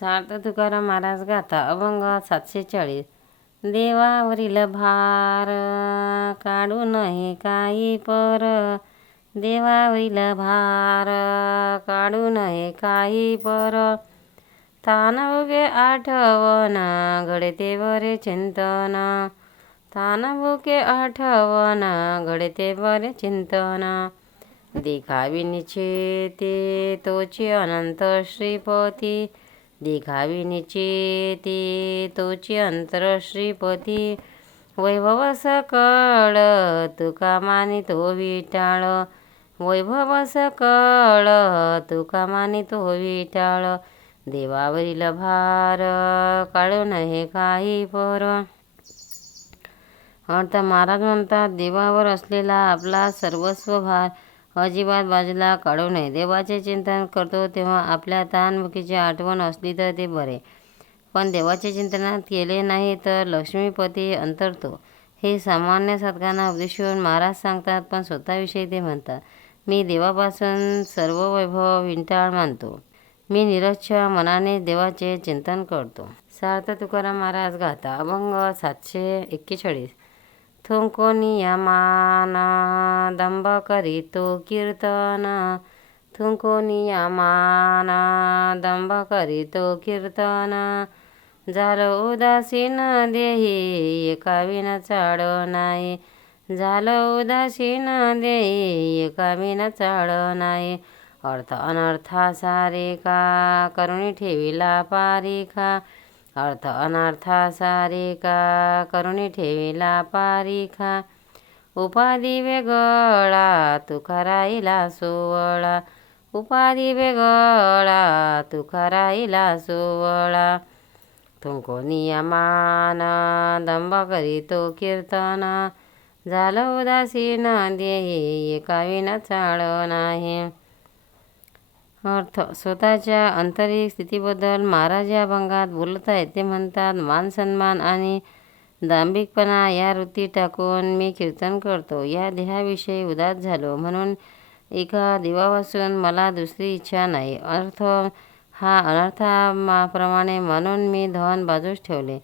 सार्थ तुकाराम महाराज गाथा अभंग सातशे चाळीस देवावरील भार काढू नये काही पर. देवावरील भार काढू नये काही पर. तानभोगे आठवण घडते बरे चिंतन. तान आठवण घडते बरे चिंतन. देखावी निचेते तोची अनंत श्रीपती. देखावी निचेते तोची अंतर श्रीपती वैभव सकळ तुका मानितो विटाळ वैभव सकळ तुका मानितो विटाळ देवावरील भार काढू हे काही पर. अर्थ महाराज म्हणतात देवावर असलेला आपला सर्वस्व भार अजिबात बाजूला काढू नये. देवाचे चिंतन करतो तेव्हा आपल्या ताणमुखीची आठवण असली तर ते बरे. पण देवाचे चिंतनात केले नाही तर लक्ष्मीपती अंतरतो. हे सामान्य साधकांना उपदेशून महाराज सांगतात पण स्वतःविषयी ते म्हणतात मी देवापासून सर्व वैभव विंटाळ मानतो. मी निरच्छ मनाने देवाचे चिंतन करतो. सार्थ तुकाराम महाराज गाता अभंग सातशे एक्केचाळीस. थोंकोनी या माना ದಂಭಕರಿತು ಕೀರ್ತನ ಥುಂಕೋನಿಯ ಮಾನ करितो कीर्तन झालो उदासीन देही काविन चाडो नाही झालो उदासीन देही काविन चाडो नाही अर्थ अनर्थ सारिका करुणी ठेविला पारिका अर्थ अनर्थ सारिका करुणी ठेविला पारिका उपाधी वेगळा तुकाराईला सोवळा. उपाधी वेगळा तुकाराईला सोवळा. तुमको नियमान दंब करीतो कीर्तन. झालं उदासीन देही एका विना चाळ नाही. अर्थ स्वतःच्या आंतरिक स्थितीबद्दल महाराज या भंगात बोलत आहेत ते म्हणतात मान सन्मान आणि दांभिकपणा या वृत्ती टाकून मी कीर्तन करतो. या देहाविषयी उदास झालो म्हणून एका देवापासून मला दुसरी इच्छा नाही. अर्थ हा अनर्थाप्रमाणे म्हणून मी धन बाजूस ठेवले.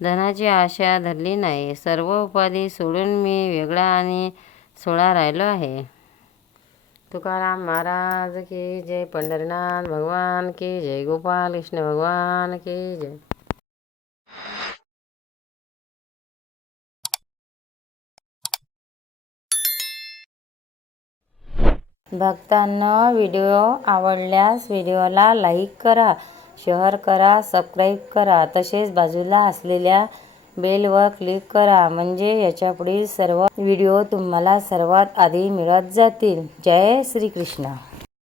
धनाची आशा धरली नाही. सर्व उपाधी सोडून मी वेगळा आणि सोळा राहिलो आहे. तुकाराम महाराज की जय पंढरीनाथ भगवान की जय गोपाल कृष्ण भगवान की जय. भक्तांनो व्हिडिओ आवडल्यास व्हिडिओला लाईक करा शेअर करा सबस्क्राईब करा. तसेच बाजूला असलेल्या बेलवर क्लिक करा म्हणजे याच्या पुढील सर्व व्हिडिओ तुम्हाला सर्वात आधी मिळत जातील. जय श्रीकृष्ण.